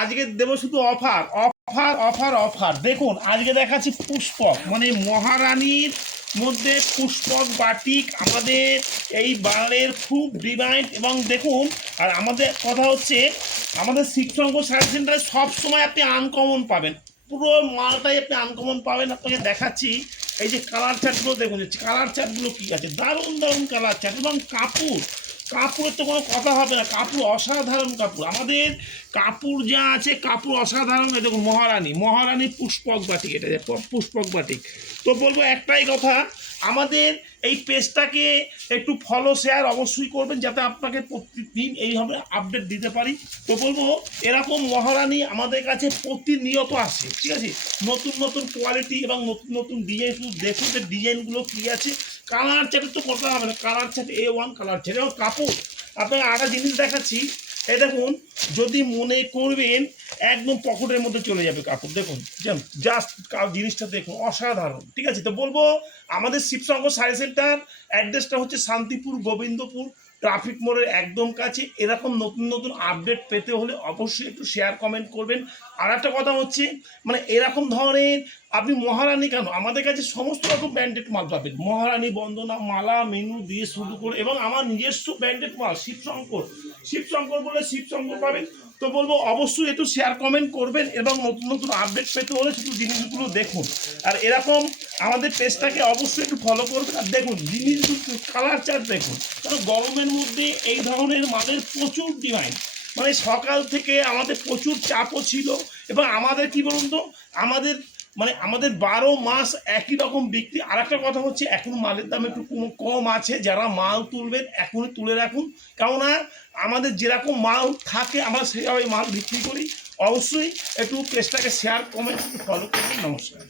আজকে দেবো শুধু অফার অফার অফার অফার। দেখুন আজকে দেখাচ্ছি পুষ্পক, মানে মহারানীর মধ্যে পুষ্পক বাটিক আমাদের এই বাংলার খুব ডিমান্ড। এবং দেখুন, আর আমাদের কথা হচ্ছে আমাদের শিবশঙ্কর শাড়ি সেন্টারে সবসময় আপনি আনকমন পাবেন, পুরো মালটাই আপনি আনকমন পাবেন। আপনাকে দেখাচ্ছি এই যে কালার চার্টগুলো দেখুন, কালার চার্টগুলো কী আছে, দারুণ দারুণ কালার চার্ট। এবং কাপড়ের তো কোনো কথা হবে না, কাপড় অসাধারণ কাপড়। আমাদের কাপড় যা আছে কাপড় অসাধারণ। দেখুন মহারানী পুষ্পক বাটিক, এটা পুষ্পক বাটিক। তো বলবো একটাই কথা, আমাদের এই পেজটাকে একটু ফলো শেয়ার অবশ্যই করবেন, যাতে আপনাকে প্রতিদিন এইভাবে আপডেট দিতে পারি। তো বলবো এরকম মহারানী আমাদের কাছে প্রতিনিয়ত আসে, ঠিক আছে, নতুন নতুন কোয়ালিটি এবং নতুন নতুন ডিজাইন। শুধু দেখুন যে ডিজাইনগুলো কী আছে। কালার চার্টের তো কথা হবে না, colour chart A1 colour chart. এবং কাপড় আপনাকে আরেকটা জিনিস দেখাচ্ছি, এই দেখুন, যদি মনে করবেন একদম পকেটের মধ্যে চলে যাবে কাপড়। দেখুন জাস্ট জিনিসটা দেখুন, অসাধারণ, ঠিক আছে। তো বলবো আমাদের শিবশঙ্কর শাড়ি সেন্টার অ্যাড্রেসটা হচ্ছে শান্তিপুর গোবিন্দপুর ট্রাফিক মোড়ের একদম কাছে। এরকম নতুন নতুন আপডেট পেতে হলে অবশ্যই একটু শেয়ার কমেন্ট করবেন। আর একটা কথা হচ্ছে, মানে এরকম ধরনের আপনি মহারানী কেন, আমাদের কাছে সমস্ত রকম ব্র্যান্ডেড মাল পাবেন। মহারানী, বন্দনা, মালা, মেনু দিয়ে শুরু করে, এবং আমার নিজস্ব ব্র্যান্ডেড মাল শিবশঙ্কর বলে শিবশঙ্কর পাবেন। তো বলবো অবশ্যই একটু শেয়ার কমেন্ট করবেন, এবং নতুন নতুন আপডেট পেতে হলে শুধু জিনিসগুলো দেখুন। আর এরকম আমাদের পেজটাকে অবশ্যই একটু ফলো করবেন। আর দেখুন জিনিসগুলো কালার চার্ট দেখুন, কারণ গরমের মধ্যে এই ধরনের মালের প্রচুর ডিমান্ড। মানে সকাল থেকে আমাদের প্রচুর চাপও ছিল। এবং আমাদের কি বলুন তো, আমাদের 12 মাস একই রকম বিক্রি। আর একটা কথা হচ্ছে, এখন মালের দাম একটু কম আছে। যারা মাল তুলবেন এখনই তুলে রাখুন, কেননা আমাদের যেরকম মাল থাকে আমরা সেভাবে মাল বিক্রি করি। অবশ্যই একটু পেজটাকে শেয়ার কমেন্ট ফলো করবেন। নমস্কার।